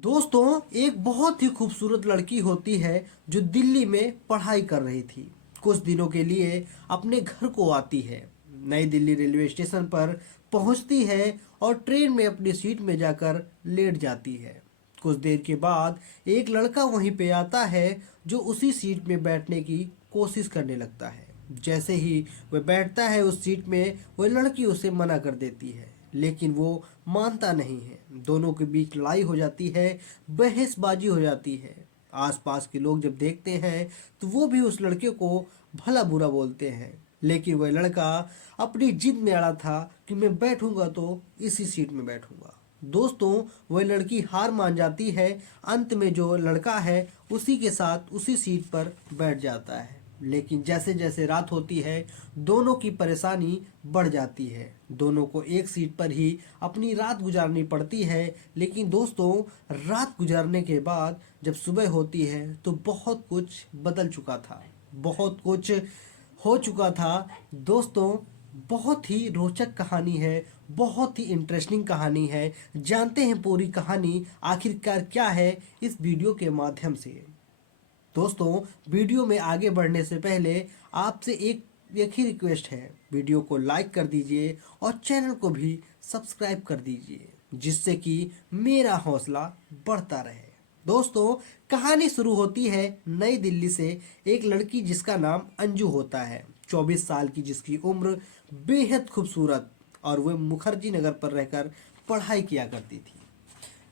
दोस्तों, एक बहुत ही खूबसूरत लड़की होती है जो दिल्ली में पढ़ाई कर रही थी। कुछ दिनों के लिए अपने घर को आती है। नई दिल्ली रेलवे स्टेशन पर पहुंचती है और ट्रेन में अपनी सीट में जाकर लेट जाती है। कुछ देर के बाद एक लड़का वहीं पे आता है जो उसी सीट में बैठने की कोशिश करने लगता है। जैसे ही वह बैठता है उस सीट में, वह लड़की उसे मना कर देती है, लेकिन वो मानता नहीं है। दोनों के बीच लड़ाई हो जाती है, बहसबाजी हो जाती है। आसपास के लोग जब देखते हैं तो वो भी उस लड़के को भला बुरा बोलते हैं, लेकिन वह लड़का अपनी जिद में अड़ा था कि मैं बैठूंगा तो इसी सीट में बैठूंगा। दोस्तों, वह लड़की हार मान जाती है। अंत में जो लड़का है उसी के साथ उसी सीट पर बैठ जाता है। लेकिन जैसे जैसे रात होती है, दोनों की परेशानी बढ़ जाती है। दोनों को एक सीट पर ही अपनी रात गुजारनी पड़ती है। लेकिन दोस्तों, रात गुजारने के बाद जब सुबह होती है तो बहुत कुछ बदल चुका था, बहुत कुछ हो चुका था। दोस्तों, बहुत ही रोचक कहानी है, बहुत ही इंटरेस्टिंग कहानी है। जानते हैं पूरी कहानी आखिरकार क्या है इस वीडियो के माध्यम से। दोस्तों, वीडियो में आगे बढ़ने से पहले आपसे एक ही रिक्वेस्ट है, वीडियो को लाइक कर दीजिए और चैनल को भी सब्सक्राइब कर दीजिए, जिससे कि मेरा हौसला बढ़ता रहे। दोस्तों, कहानी शुरू होती है नई दिल्ली से। एक लड़की जिसका नाम अंजू होता है, 24 साल की, जिसकी उम्र बेहद खूबसूरत, और वह मुखर्जी नगर पर रहकर पढ़ाई किया करती थी।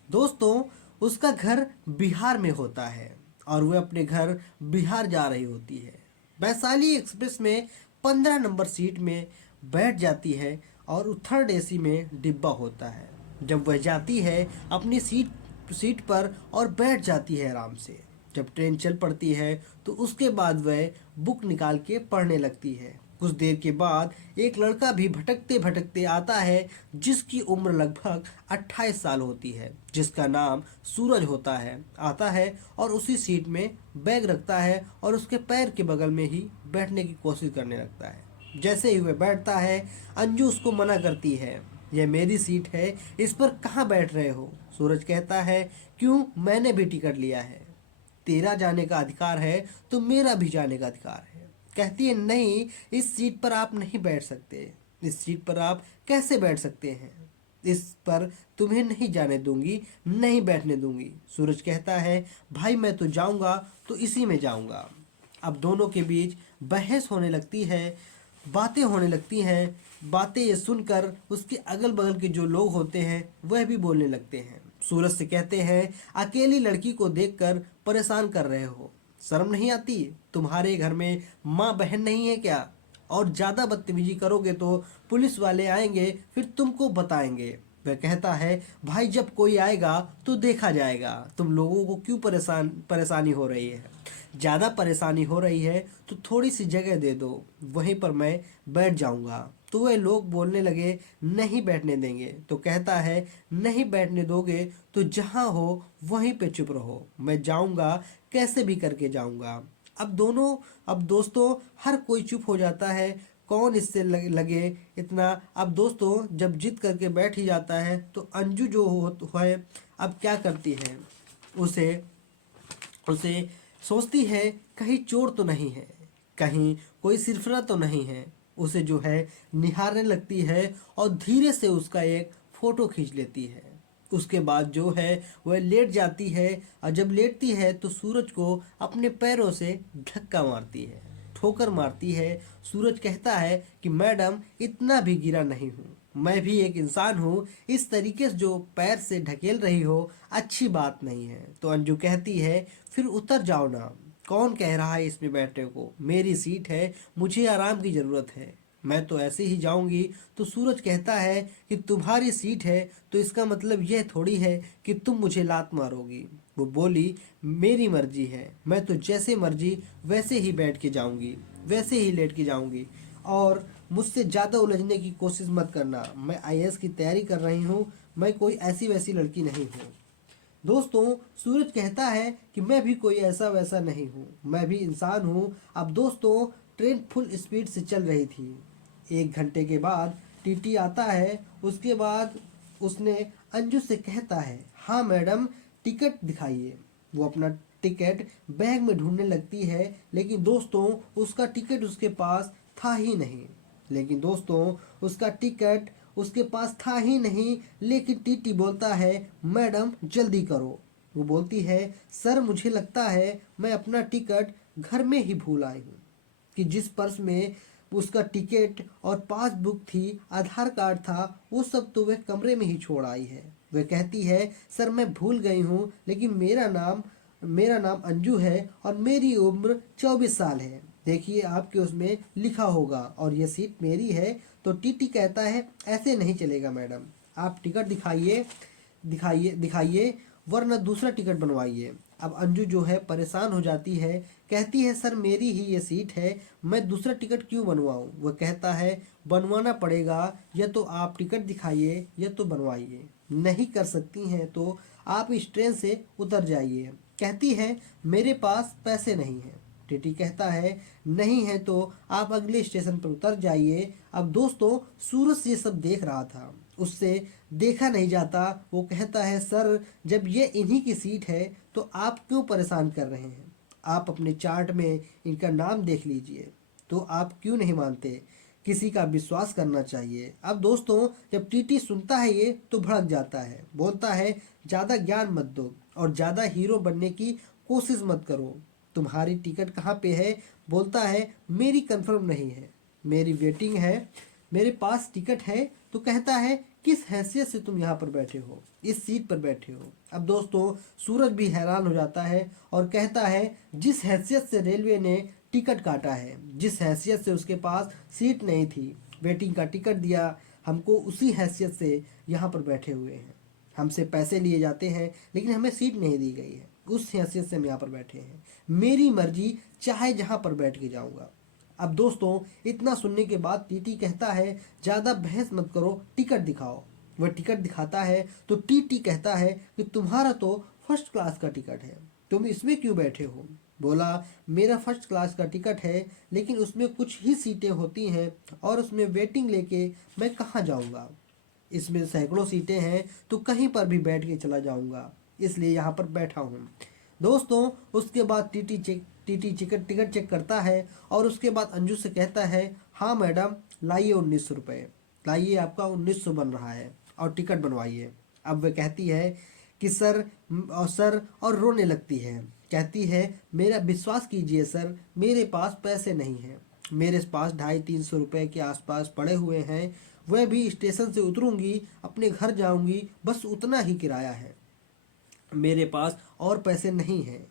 दोस्तों, उसका घर बिहार में होता है और वह अपने घर बिहार जा रही होती है। वैशाली एक्सप्रेस में 15 नंबर सीट में बैठ जाती है और थर्ड एसी में डिब्बा होता है। जब वह जाती है अपनी सीट पर और बैठ जाती है आराम से। जब ट्रेन चल पड़ती है तो उसके बाद वह बुक निकाल के पढ़ने लगती है। कुछ देर के बाद एक लड़का भी भटकते भटकते आता है, जिसकी उम्र लगभग 28 साल होती है, जिसका नाम सूरज होता है। आता है और उसी सीट में बैग रखता है और उसके पैर के बगल में ही बैठने की कोशिश करने लगता है। जैसे ही वह बैठता है, अंजू उसको मना करती है, यह मेरी सीट है, इस पर कहाँ बैठ रहे हो। सूरज कहता है, क्यों, मैंने भी टिकट लिया है। तेरा जाने का अधिकार है तो मेरा भी जाने का अधिकार है। कहती है, नहीं, इस सीट पर आप नहीं बैठ सकते। इस सीट पर आप कैसे बैठ सकते हैं, इस पर तुम्हें नहीं जाने दूंगी, नहीं बैठने दूंगी। सूरज कहता है, भाई मैं तो जाऊंगा तो इसी में जाऊंगा। अब दोनों के बीच बहस होने लगती है, बातें होने लगती हैं। बातें ये सुनकर उसके अगल बगल के जो लोग होते हैं वह भी बोलने लगते हैं। सूरज से कहते हैं, अकेली लड़की को देखकर परेशान कर रहे हो, शर्म नहीं आती? तुम्हारे घर में माँ बहन नहीं है क्या? और ज़्यादा बदतमीजी करोगे तो पुलिस वाले आएंगे, फिर तुमको बताएंगे। वह कहता है, भाई जब कोई आएगा तो देखा जाएगा, तुम लोगों को क्यों परेशानी हो रही है। ज़्यादा परेशानी हो रही है तो थोड़ी सी जगह दे दो, वहीं पर मैं बैठ जाऊंगा। तो वे लोग बोलने लगे, नहीं बैठने देंगे। तो कहता है, नहीं बैठने दोगे तो जहाँ हो वहीं पे चुप रहो, मैं जाऊंगा, कैसे भी करके जाऊंगा। अब दोस्तों, हर कोई चुप हो जाता है, कौन इससे लगे इतना। अब दोस्तों, जब जिद करके बैठ ही जाता है तो अंजू जो है, अब क्या करती है, उसे उसे सोचती है, कहीं चोर तो नहीं है, कहीं कोई सिरफिरा तो नहीं है। उसे जो है निहारने लगती है और धीरे से उसका एक फ़ोटो खींच लेती है। उसके बाद जो है वह लेट जाती है, और जब लेटती है तो सूरज को अपने पैरों से धक्का मारती है, ठोकर मारती है। सूरज कहता है कि मैडम, इतना भी गिरा नहीं हूँ, मैं भी एक इंसान हूँ, इस तरीके से जो पैर से ढकेल रही हो अच्छी बात नहीं है। तो अंजू कहती है, फिर उतर जाओ ना, कौन कह रहा है इसमें बैठने को, मेरी सीट है, मुझे आराम की ज़रूरत है, मैं तो ऐसे ही जाऊंगी। तो सूरज कहता है कि तुम्हारी सीट है तो इसका मतलब यह थोड़ी है कि तुम मुझे लात मारोगी। वो बोली, मेरी मर्जी है, मैं तो जैसे मर्जी वैसे ही बैठ के जाऊंगी, वैसे ही लेट के जाऊंगी, और मुझसे ज़्यादा उलझने की कोशिश मत करना, मैं आईएएस की तैयारी कर रही हूँ, मैं कोई ऐसी वैसी लड़की नहीं हूँ। दोस्तों, सूरज कहता है कि मैं भी कोई ऐसा वैसा नहीं हूँ, मैं भी इंसान हूँ। अब दोस्तों, ट्रेन फुल स्पीड से चल रही थी। 1 घंटे के बाद टीटी आता है। उसके बाद उसने अंजू से कहता है, हाँ मैडम, टिकट दिखाइए। वो अपना टिकट बैग में ढूंढने लगती है, लेकिन दोस्तों उसका टिकट उसके पास था ही नहीं। लेकिन टीटी बोलता है, मैडम जल्दी करो। वो बोलती है, सर मुझे लगता है मैं अपना टिकट घर में ही भूल आई हूँ। कि जिस पर्स में उसका टिकट और पासबुक थी, आधार कार्ड था, वो सब तो वह कमरे में ही छोड़ आई है। वह कहती है, सर मैं भूल गई हूँ, लेकिन मेरा नाम अंजू है और मेरी उम्र 24 साल है। देखिए आपके उसमें लिखा होगा और ये सीट मेरी है। तो टीटी कहता है, ऐसे नहीं चलेगा मैडम, आप टिकट दिखाइए दिखाइए दिखाइए, वरना दूसरा टिकट बनवाइए। अब अंजू जो है परेशान हो जाती है, कहती है, सर मेरी ही ये सीट है, मैं दूसरा टिकट क्यों बनवाऊं। वह कहता है, बनवाना पड़ेगा, या तो आप टिकट दिखाइए या तो बनवाइए। नहीं कर सकती हैं तो आप इस ट्रेन से उतर जाइए। कहती है, मेरे पास पैसे नहीं हैं। टीटी कहता है, नहीं है तो आप अगले स्टेशन पर उतर जाइए। अब दोस्तों सूरज ये सब देख रहा था, उससे देखा नहीं जाता। वो कहता है, सर जब ये इन्हीं की सीट है तो आप क्यों परेशान कर रहे हैं। आप अपने चार्ट में इनका नाम देख लीजिए। तो आप क्यों नहीं मानते, किसी का विश्वास करना चाहिए। अब दोस्तों जब टीटी सुनता है ये तो भड़क जाता है, बोलता है, ज़्यादा ज्ञान मत दो और ज़्यादा हीरो बनने की कोशिश मत करो। तुम्हारी टिकट कहाँ पे है। बोलता है, मेरी कंफर्म नहीं है, मेरी वेटिंग है, मेरे पास टिकट है। तो कहता है, किस हैसियत से तुम यहाँ पर बैठे हो, इस सीट पर बैठे हो। अब दोस्तों सूरज भी हैरान हो जाता है और कहता है, जिस हैसियत से रेलवे ने टिकट काटा है, जिस हैसियत से उसके पास सीट नहीं थी, वेटिंग का टिकट दिया हमको, उसी हैसियत से यहाँ पर बैठे हुए हैं। हमसे पैसे लिए जाते हैं लेकिन हमें सीट नहीं दी गई है, उस हैसियत से हम यहाँ पर बैठे हैं। मेरी मर्जी, चाहे जहाँ पर बैठ के जाऊँगा। अब दोस्तों इतना सुनने के बाद टीटी कहता है, ज़्यादा बहस मत करो, टिकट दिखाओ। वह टिकट दिखाता है तो टीटी कहता है कि तुम्हारा तो फर्स्ट क्लास का टिकट है, तुम इसमें क्यों बैठे हो। बोला, मेरा फर्स्ट क्लास का टिकट है, लेकिन उसमें कुछ ही सीटें होती हैं और उसमें वेटिंग लेके मैं कहाँ जाऊँगा। इसमें सैकड़ों सीटें हैं तो कहीं पर भी बैठ के चला जाऊँगा, इसलिए यहाँ पर बैठा हूँ। दोस्तों उसके बाद टीटी टिकट चेक करता है और उसके बाद अंजू से कहता है, हाँ मैडम लाइए 1900 रुपये, लाइए आपका 1900 बन रहा है और टिकट बनवाइए। अब वह कहती है कि सर और रोने लगती है, कहती है, मेरा विश्वास कीजिए सर, मेरे पास पैसे नहीं हैं, मेरे पास 250-300 रुपये के आसपास पड़े हुए हैं, वह भी स्टेशन से उतरूंगी, अपने घर जाऊंगी, बस उतना ही किराया है, मेरे पास और पैसे नहीं हैं।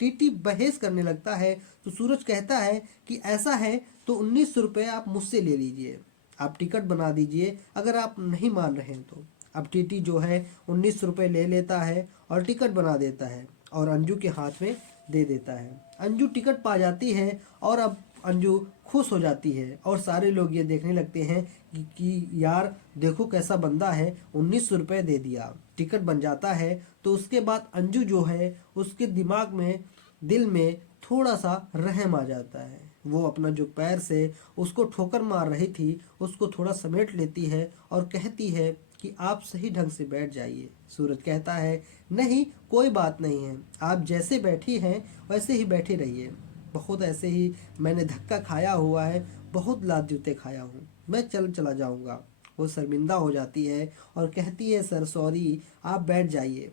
टीटी बहस करने लगता है तो सूरज कहता है कि ऐसा है तो 1900 रुपये आप मुझसे ले लीजिए, आप टिकट बना दीजिए अगर आप नहीं मान रहे हैं तो। अब टीटी जो है 1900 रुपये ले लेता है और टिकट बना देता है और अंजू के हाथ में दे देता है। अंजू टिकट पा जाती है और अब अंजू खुश हो जाती है और सारे लोग ये देखने लगते हैं कि यार देखो कैसा बंदा है, 1900 रुपये दे दिया, टिकट बन जाता है। तो उसके बाद अंजू जो है उसके दिल में थोड़ा सा रहम आ जाता है। वो अपना जो पैर से उसको ठोकर मार रही थी उसको थोड़ा समेट लेती है और कहती है कि आप सही ढंग से बैठ जाइए। सूरज कहता है, नहीं कोई बात नहीं है, आप जैसे बैठी हैं वैसे ही बैठे रहिए, बहुत ऐसे ही मैंने धक्का खाया हुआ है, बहुत लात जूते खाया हूँ, मैं चला जाऊँगा। वो शर्मिंदा हो जाती है और कहती है, सर सॉरी, आप बैठ जाइए।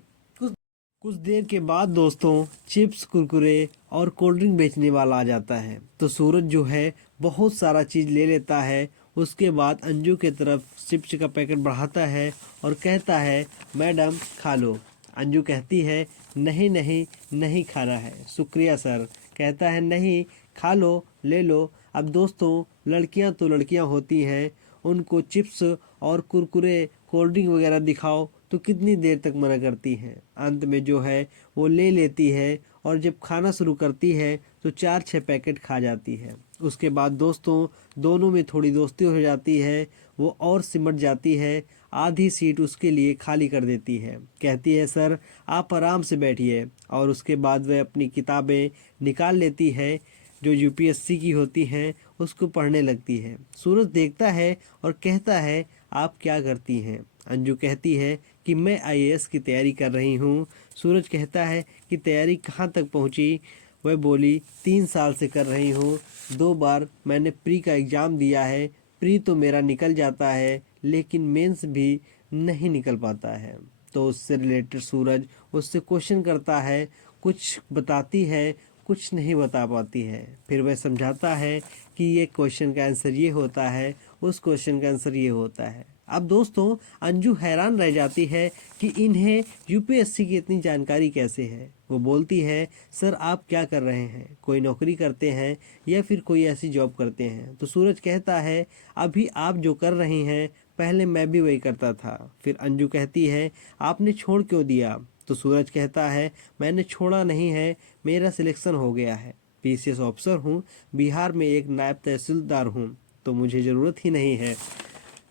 कुछ देर के बाद दोस्तों चिप्स, कुरकुरे और कोल्ड ड्रिंक बेचने वाला आ जाता है। तो सूरज जो है बहुत सारा चीज़ ले लेता है। उसके बाद अंजू के तरफ चिप्स का पैकेट बढ़ाता है और कहता है, मैडम खा लो। अंजू कहती है, नहीं नहीं नहीं खाना है, शुक्रिया सर। कहता है, नहीं खा लो, ले लो। अब दोस्तों लड़कियां तो लड़कियां होती हैं, उनको चिप्स और कुरकुरे, कोल्ड ड्रिंक वगैरह दिखाओ तो कितनी देर तक मना करती हैं। अंत में जो है वो ले लेती है और जब खाना शुरू करती है तो 4-6 पैकेट खा जाती है। उसके बाद दोस्तों दोनों में थोड़ी दोस्ती हो जाती है, वो और सिमट जाती है, आधी सीट उसके लिए खाली कर देती है। कहती है, सर आप आराम से बैठिए। और उसके बाद वह अपनी किताबें निकाल लेती है जो यूपीएससी की होती हैं, उसको पढ़ने लगती है। सूरज देखता है और कहता है, आप क्या करती हैं। अंजू कहती है कि मैं आईएएस की तैयारी कर रही हूँ। सूरज कहता है कि तैयारी कहाँ तक पहुँची? वह बोली 3 साल से कर रही हूँ, 2 बार मैंने प्री का एग्ज़ाम दिया है। प्री तो मेरा निकल जाता है लेकिन मेंस भी नहीं निकल पाता है। तो उससे रिलेटेड सूरज उससे क्वेश्चन करता है, कुछ बताती है, कुछ नहीं बता पाती है। फिर वह समझाता है कि ये क्वेश्चन का आंसर ये होता है, उस क्वेश्चन का आंसर ये होता है। अब दोस्तों अंजू हैरान रह जाती है कि इन्हें यूपीएससी की इतनी जानकारी कैसे है। वो बोलती है, सर आप क्या कर रहे हैं? कोई नौकरी करते हैं या फिर कोई ऐसी जॉब करते हैं? तो सूरज कहता है, अभी आप जो कर रही हैं पहले मैं भी वही करता था। फिर अंजू कहती है, आपने छोड़ क्यों दिया? तो सूरज कहता है, मैंने छोड़ा नहीं है, मेरा सिलेक्शन हो गया है, पीसीएस ऑफिसर हूँ, बिहार में एक नायब तहसीलदार हूँ, तो मुझे ज़रूरत ही नहीं है।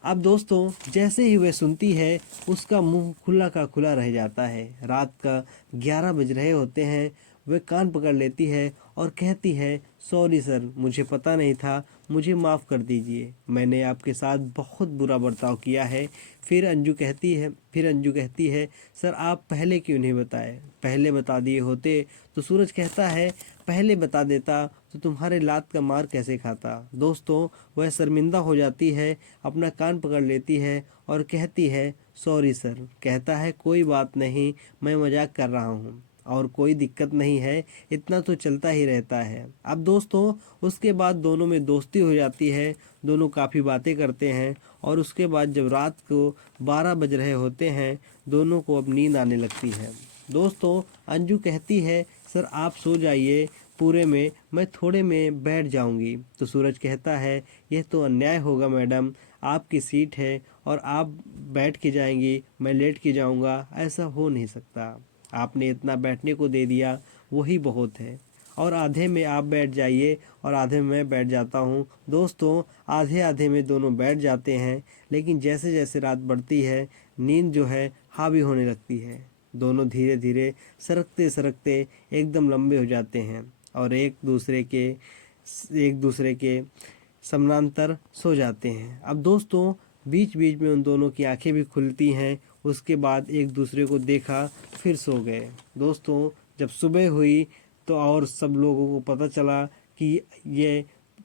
अब दोस्तों जैसे ही वह सुनती है उसका मुंह खुला का खुला रह जाता है। रात का 11 बज रहे होते हैं। वह कान पकड़ लेती है और कहती है, सॉरी सर, मुझे पता नहीं था, मुझे माफ़ कर दीजिए, मैंने आपके साथ बहुत बुरा बर्ताव किया है। फिर अंजू कहती है, सर आप पहले क्यों नहीं बताए? पहले बता दिए होते। तो सूरज कहता है, पहले बता देता तो तुम्हारे लात का मार कैसे खाता? दोस्तों वह शर्मिंदा हो जाती है, अपना कान पकड़ लेती है और कहती है, सॉरी सर। कहता है, कोई बात नहीं, मैं मजाक कर रहा हूँ और कोई दिक्कत नहीं है, इतना तो चलता ही रहता है। अब दोस्तों उसके बाद दोनों में दोस्ती हो जाती है, दोनों काफ़ी बातें करते हैं और उसके बाद जब रात को 12 बज रहे होते हैं दोनों को अब नींद आने लगती है। दोस्तों अंजू कहती है, सर आप सो जाइए पूरे में, मैं थोड़े में बैठ जाऊंगी। तो सूरज कहता है, यह तो अन्याय होगा मैडम, आपकी सीट है और आप बैठ के जाएंगी, मैं लेट के जाऊंगा, ऐसा हो नहीं सकता। आपने इतना बैठने को दे दिया वही बहुत है, और आधे में आप बैठ जाइए और आधे में मैं बैठ जाता हूँ। दोस्तों आधे आधे में दोनों बैठ जाते हैं, लेकिन जैसे जैसे रात बढ़ती है नींद जो है हावी होने लगती है। दोनों धीरे धीरे सरकते सरकते एकदम लंबे हो जाते हैं और एक दूसरे के समानांतर सो जाते हैं। अब दोस्तों बीच बीच में उन दोनों की आंखें भी खुलती हैं। उसके बाद एक दूसरे को देखा, फिर सो गए। दोस्तों जब सुबह हुई तो और सब लोगों को पता चला कि ये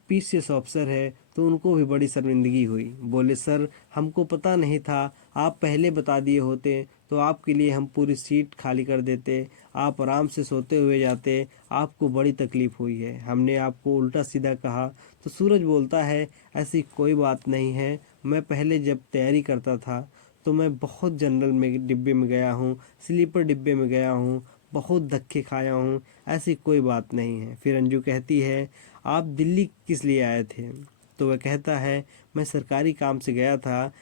पीसीएस ऑफिसर है, तो उनको भी बड़ी शर्मिंदगी हुई। बोले, सर हमको पता नहीं था, आप पहले बता दिए होते तो आपके लिए हम पूरी सीट खाली कर देते, आप आराम से सोते हुए जाते, आपको बड़ी तकलीफ़ हुई है, हमने आपको उल्टा सीधा कहा। तो सूरज बोलता है, ऐसी कोई बात नहीं है, मैं पहले जब तैयारी करता था तो मैं बहुत जनरल में डिब्बे में गया हूँ, स्लीपर डिब्बे में गया हूँ, बहुत धक्के खाया हूँ, ऐसी कोई बात नहीं है। फिर अंजू कहती है, आप दिल्ली किस लिए आए थे? तो वह कहता है, मैं सरकारी काम से गया था,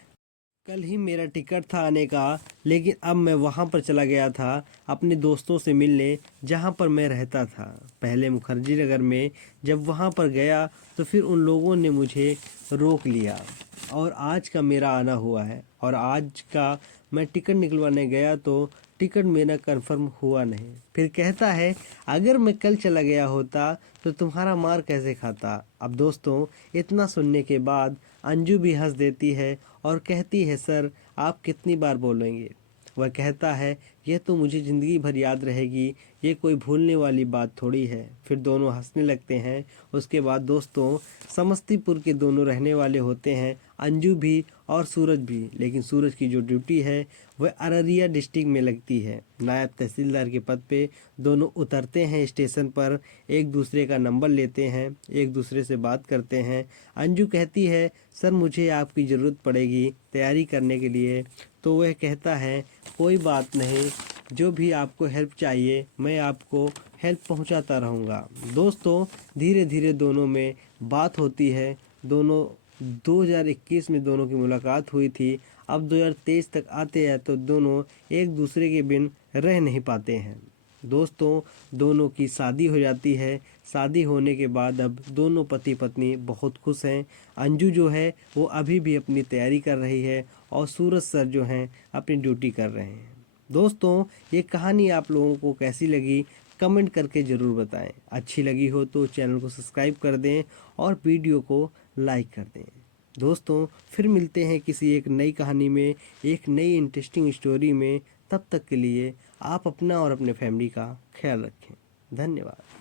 कल ही मेरा टिकट था आने का, लेकिन अब मैं वहाँ पर चला गया था अपने दोस्तों से मिलने जहाँ पर मैं रहता था, पहले मुखर्जी नगर में। जब वहाँ पर गया तो फिर उन लोगों ने मुझे रोक लिया और आज का मेरा आना हुआ है, और आज का मैं टिकट निकलवाने गया तो टिकट मेरा कंफर्म हुआ नहीं। फिर कहता है, अगर मैं कल चला गया होता तो तुम्हारा मार कैसे खाता? अब दोस्तों इतना सुनने के बाद अंजू भी हंस देती है और कहती है, सर आप कितनी बार बोलेंगे? वह कहता है, यह तो मुझे ज़िंदगी भर याद रहेगी, ये कोई भूलने वाली बात थोड़ी है। फिर दोनों हंसने लगते हैं। उसके बाद दोस्तों समस्तीपुर के दोनों रहने वाले होते हैं, अंजू भी और सूरज भी, लेकिन सूरज की जो ड्यूटी है वह अररिया डिस्ट्रिक्ट में लगती है। नायब तहसीलदार के पद पे दोनों उतरते हैं स्टेशन पर, एक दूसरे का नंबर लेते हैं, एक दूसरे से बात करते हैं। अंजू कहती है, सर मुझे आपकी ज़रूरत पड़ेगी तैयारी करने के लिए। तो वह कहता है, कोई बात नहीं, जो भी आपको हेल्प चाहिए मैं आपको हेल्प पहुंचाता रहूँगा। दोस्तों धीरे धीरे दोनों में बात होती है। दोनों 2021 में दोनों की मुलाकात हुई थी। अब 2023 तक आते हैं तो दोनों एक दूसरे के बिन रह नहीं पाते हैं। दोस्तों दोनों की शादी हो जाती है। शादी होने के बाद अब दोनों पति पत्नी बहुत खुश हैं। अंजू जो है वो अभी भी अपनी तैयारी कर रही है और सूरज सर जो हैं अपनी ड्यूटी कर रहे हैं। दोस्तों ये कहानी आप लोगों को कैसी लगी कमेंट करके ज़रूर बताएं। अच्छी लगी हो तो चैनल को सब्सक्राइब कर दें और वीडियो को लाइक कर दें। दोस्तों फिर मिलते हैं किसी एक नई कहानी में, एक नई इंटरेस्टिंग स्टोरी में। तब तक के लिए आप अपना और अपने फैमिली का ख्याल रखें। धन्यवाद।